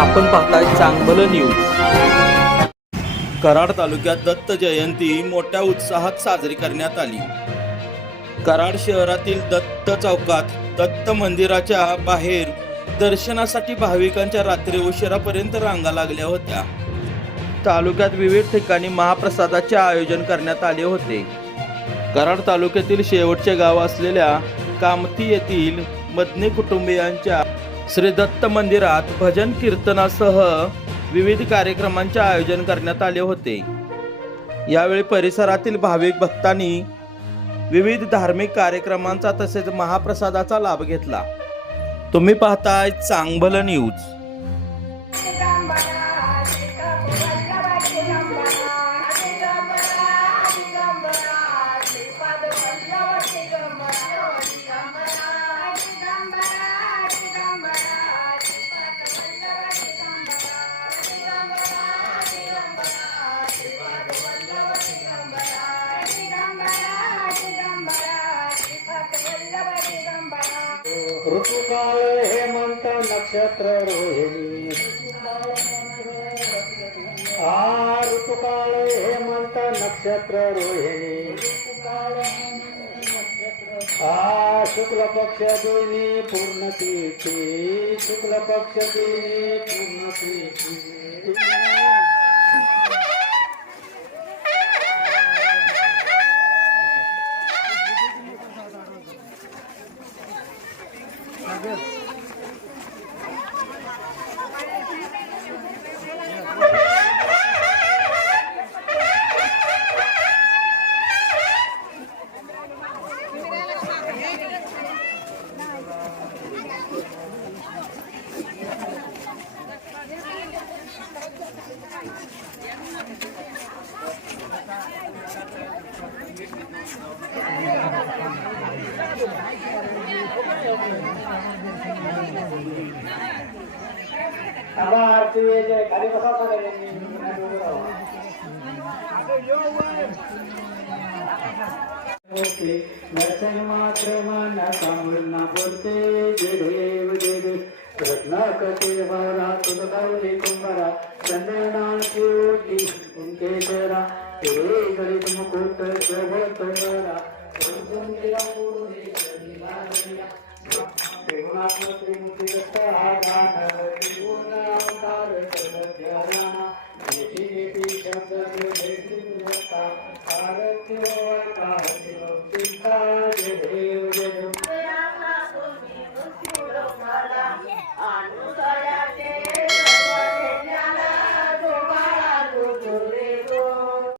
आपण पाहताय चांगलं न्यूज। कराड तालुक्यात दत्त जयंती मोठ्या उत्साहात साजरी करण्यात आली। कराड शहरातील दत्त चौकात दत्त मंदिराच्या बाहेर दर्शनासाठी भाविकांच्या रात्री उशिरापर्यंत रांगा लागल्या होत्या। तालुक्यात विविध ठिकाणी महाप्रसादाचे आयोजन करण्यात आले होते। कराड तालुक्यातील शेवटचे गाव असलेल्या कामती येथील मदने कुटुंबियांच्या श्री दत्त मंदिरात भजन कीर्तनासह विविध कार्यक्रमांचे आयोजन करण्यात आले होते। यावेळी परिसरातील भाविक भक्तांनी विविध धार्मिक कार्यक्रमांचा तसेच महाप्रसादाचा लाभ घेतला। तुम्ही पाहताय चांगलं न्यूज। ऋतुकाल हेमंत नक्षत्र रोहिणी ऋतुकाल हेमंत नक्षत्र रोहिणी शुक्ल पक्ष दिनी पूर्ण तिथी शुक्ल पक्ष दिनी पूर्ण तिथी। दर्शन मात्र मन सांभून बोलते जय देव जय देव रत्नाकते वारा तुलगावली कुंभारा चंदनाची ओटी उनके तेरा तेरे गणित मुकुट शोभत वरा श्रीमुखी दत्त हा गाथा